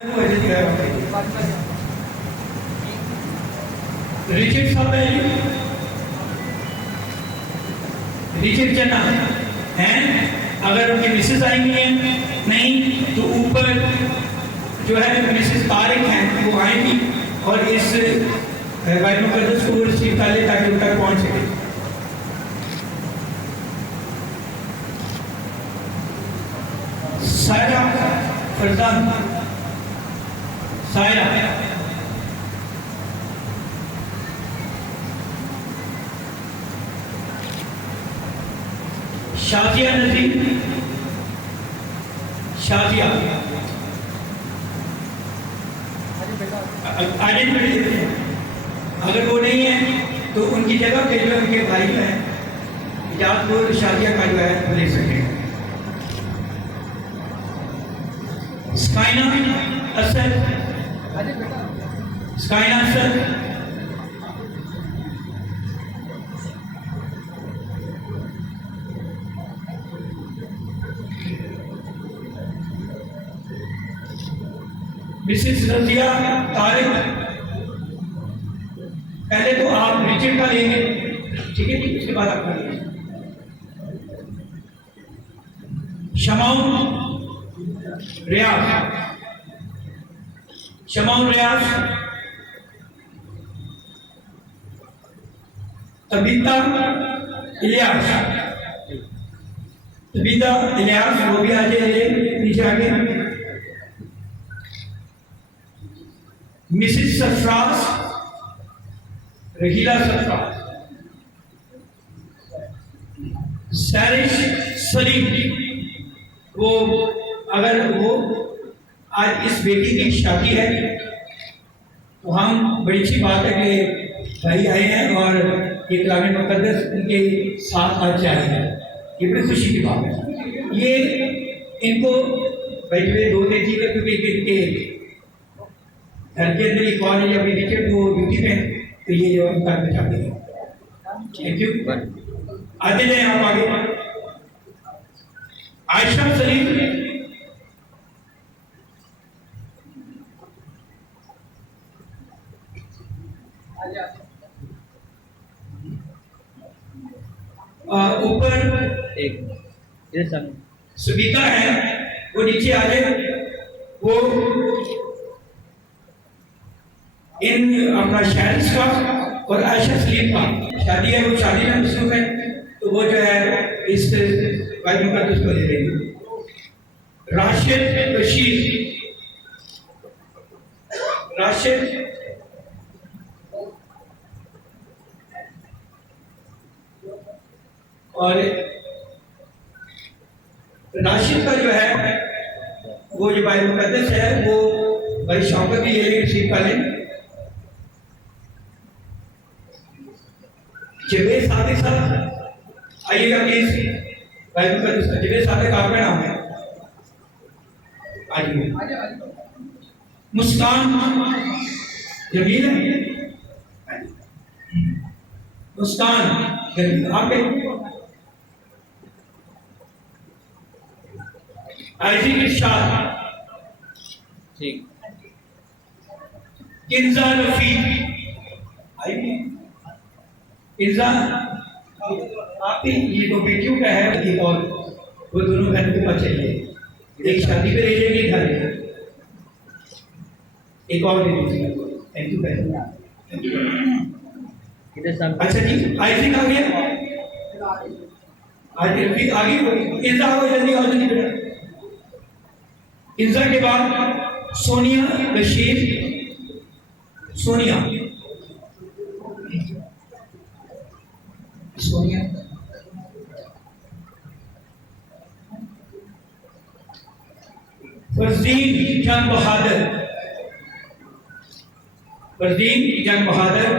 Richard साहब है, Richard जना हैं। अगर उनकी मिसेस आएंगी हैं नहीं तो ऊपर जो है मिसेस तारिक हैं वो आएंगी और इस वाइट मुकद्दस को रिसीव कर ले ताकि उन तक पहुंच सके। सायरा फरजान, सायरा शाजिया नजीर, शाजिया आइडेंटिटी। अगर वो नहीं है तो उनकी जगह पे जो उनके भाई हैं इजाजपुर शाजिया का जो है ले सकें। स्काइना असद, स्काइना असद, मिसेस रजिया तारिक। पहले तो आप रिचर्ड का लेंगे, ठीक है जी, उसके बाद आप करेंगे। शमाउन रियाज, शमाउन रियाज, तबीता इलियास, तबीता इलियास वो भी आ जाइए नीचे आगे। मिसेस सरफराज रहीला सरफराज, सैरिश सलीम वो अगर वो आज इस बेटी की शादी है तो हम बड़ी अच्छी बात है कि भाई आए हैं और ये कलाम मुकद्दस उनके साथ आज आए हैं, ये बड़ी खुशी की बात है। ये इनको भाई दो दिन थी क्योंकि इनके घर के अंदर एक और अपनी रिचर्ड वो ड्यूटी पे तो ये जो उनका बिठाते हैं। Thank you. आते जाए आप आगे। आयशा सलीम, ऊपर एक सुगीता है वो नीचे आ जाए। वो इन अपना शहर का और आयशा सलीम का शादी है, वो शादी में मसरूफ है तो वो जो है इस वाइट मुकद्दस को ले लेंगे। राशिद बशीर, राशिद और राशिद का जो है वो जो वाइट मुकद्दस है वो भाई शौकत भी ले लेंगे, रिसीव कर लें। जवेद सादिक साहब आइएगा प्लीज, भाई मुकद्दस का जवेद सादिक आपका नाम है, आइए। मुस्कान जमील है, मुस्कान जमील आप आईजी इरशाद, ठीक। किंजा रफीक आइए। इल्जा आपकी ये दो बेटियों का है एक और वो दोनों घर के पास चाहिए, एक शादी पे ले लेंगे घर एक और ले लीजिए। थैंक यू बहन। अच्छा जी आइजिक आ गया, आज रफीक आ गई। इल्जा आओ जल्दी, आओ जल्दी बेटा। इल्जा के बाद सोनिया बशीर, सोनिया सोनिया फरजीन जंग बहादुर, फरजीन जंग बहादुर,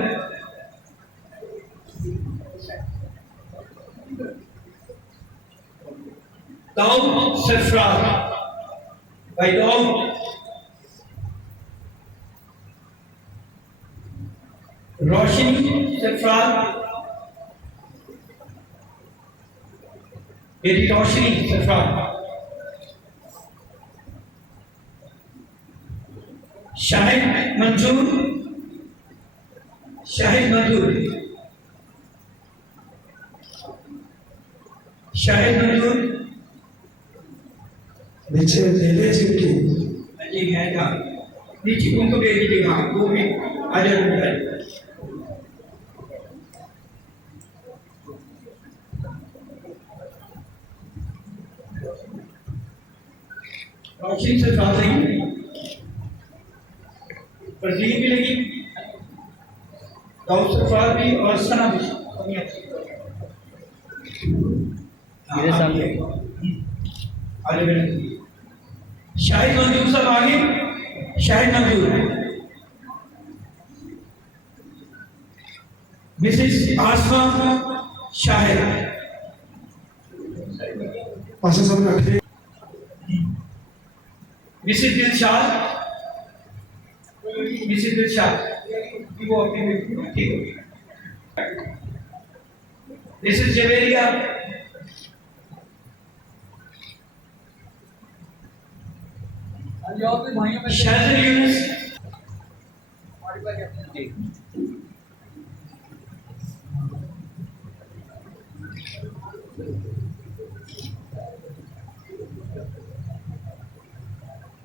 दाऊद सरफराज, भाई दाऊद, रोशनी सरफराज, बेटी रोशनी सरफराज, शाहिद मंजूर, शाहिद मंजूर, शाहिद मंजूर नीचे ले ले चिट्ठी। जी है था नीचे उनको दे दीजिए। हाँ वो भी आ जाए। रोशनी से साथ रही, प्रदीप भी लगी, दाऊद सरफराज भी और सना भी। मेरे सामने आगे बढ़े। शाहिद मंजूर साहब आगे, शाहिद मंजूर, मिसेस आसमा शाहिद, पासे सब रखे। मिसेस दिलशाद, मिसेस दिलशाद वो अपनी ठीक होगी। मिसेस जवेरिया, शाहिद यूनुस,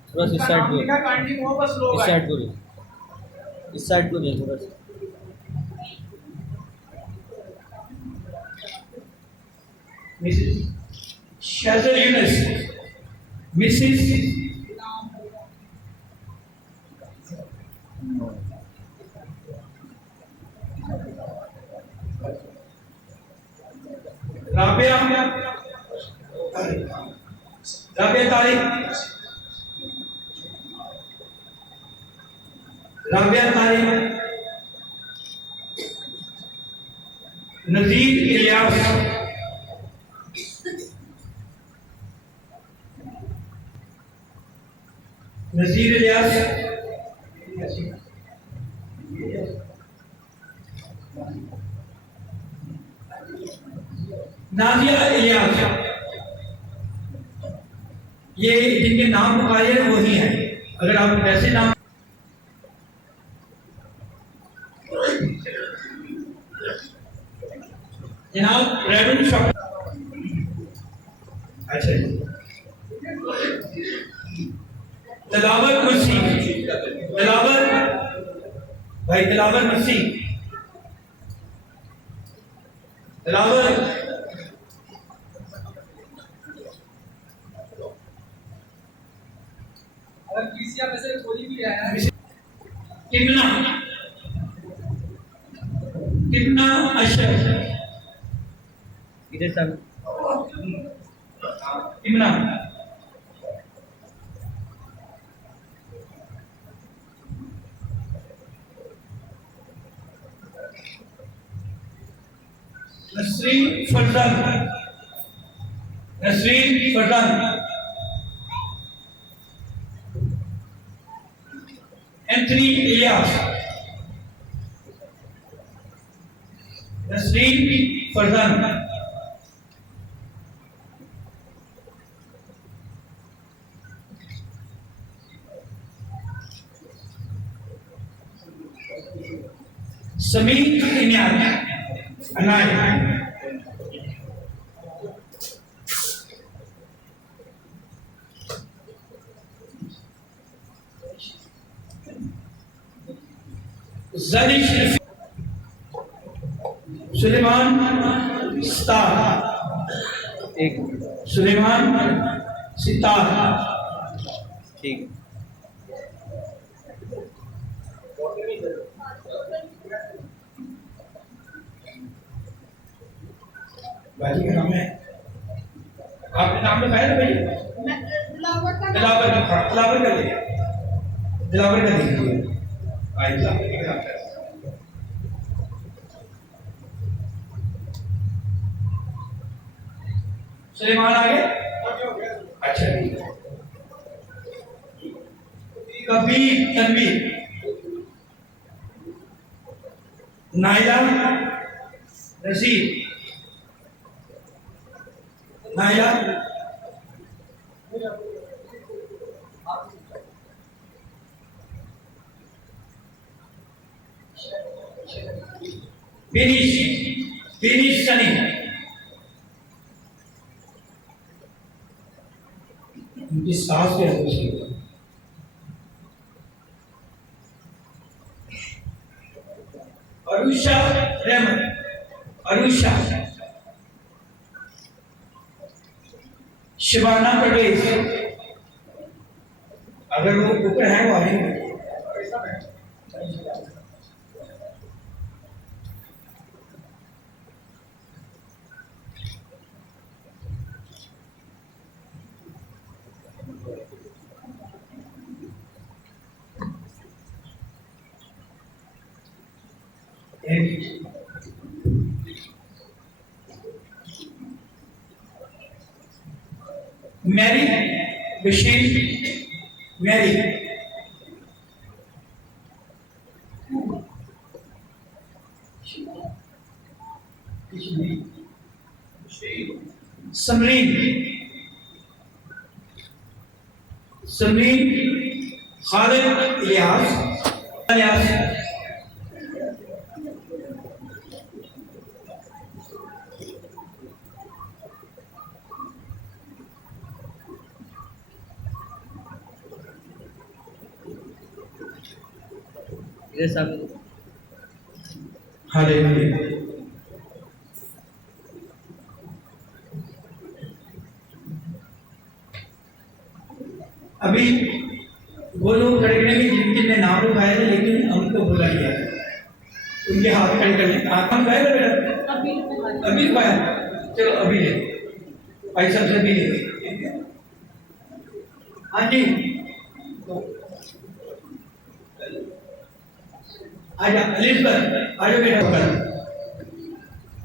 थोड़ा सा इस साइड को, इस साइड को, इस साइड को नहीं थोड़ा सा। मिसेस शाहिद यूनुस, मिसेस राबिया, राबिया तारिक, राबिया तारिक, नजीर इलियास, नजीर इलियास, नादिया इलियास, ये जिनके नाम पुकारे वही हैं। अगर आप वैसे नाम जनाब रेडन शॉप। अच्छा तलावर कुर्सी, तलावर भाई, तलावर कुर्सी, तलावर कितना कितना अशर इधर सामने कितना नसरीन फरजान, नसरीन फरजान, एंथनी इलियास, नसरीन फरजान, समीर इनियाज अनाय, जरिश, सुलेमान सितार, एक सुलेमान सितार, ठीक बाजी का नाम है। आपने नाम लिखाया ना भाई? दिलावर का, दिलावर कर लिया, दिलावर कर लीजिए। आई दिलावर के नाम है। सुलेमान आ गए? अच्छा ठीक है। कबीर तनवीर, नाइला नसीर, नाइला फिनिश सनी। उनकी सास क्या है? अरुषा रहमत, अरुषा। शिवाना पटेल, अगर वो ऊपर है वो आएंगे। Mary Bashir, Mary. समरीन, समरीन खालिद इलियास, इलियास। इधर सामने हालेलुया। अभी वो लोग खड़े खड़े जिनके नाम उठाए थे लेकिन हमको भुला गया, उनके हाथ खड़े कर लें। हाथ हम गए बेटा अभी पाया, चलो अभी ले भाई साहब से भी ले। हाँ जी आजा अलिस्बर, आजा बेटा।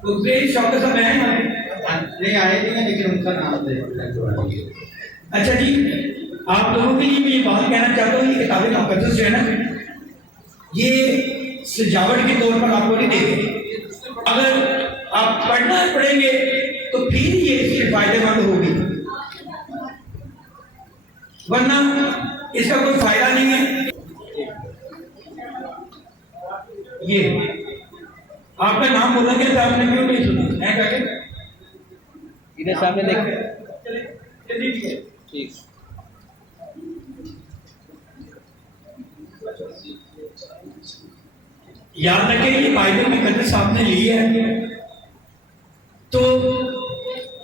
उससे शौक सब है नहीं आए नहीं, लेकिन उनका नाम दे। अच्छा जी, आप लोगों के लिए मैं ये बात कहना चाहता हूँ, ये किताबें मुकद्दस जो है ना, ये सजावट के तौर पर आपको नहीं देंगे। अगर आप पढ़ना पढ़ेंगे तो फिर ये इसके फायदेमंद होगी, वरना इसका कोई फायदा नहीं है। ये आपका नाम बोला गया था, आपने क्यों नहीं सुना है? करके इधर सामने देख। चलिए ठीक। याद रखें ये बाइबल मुकद्दस आपने ली है तो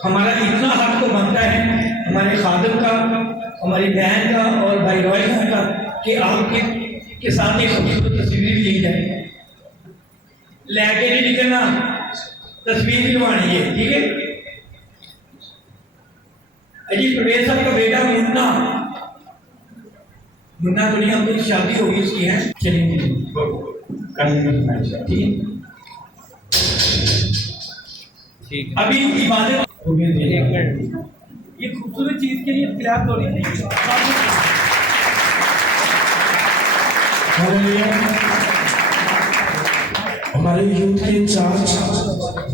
हमारा इतना हक तो बनता है हमारे खादम का, हमारी बहन का और भाई रॉय का कि आपके के साथ एक खूबसूरत तस्वीर भी ली जाए। लेके नहीं निकलना, तस्वीर दिलवानी है, ठीक है? अजी प्रवेश साहब का बेटा मुन्ना, मुन्ना तो नहीं, हम लोग शादी होगी उसकी है। चलिए ठीक। अभी इबादत एक मिनट, ये खूबसूरत चीज के लिए खिलाफ होनी चाहिए। हमारे यूथ के इंचार्ज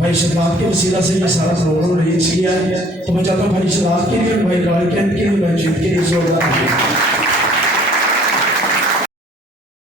भाई शदाब के वसीला से ये सारा प्रोग्राम अरेंज किया है, तो मैं चाहता हूँ भाई शदाब के लिए, भाई रॉय कैंप के लिए, भाई जीत के लिए जोरदार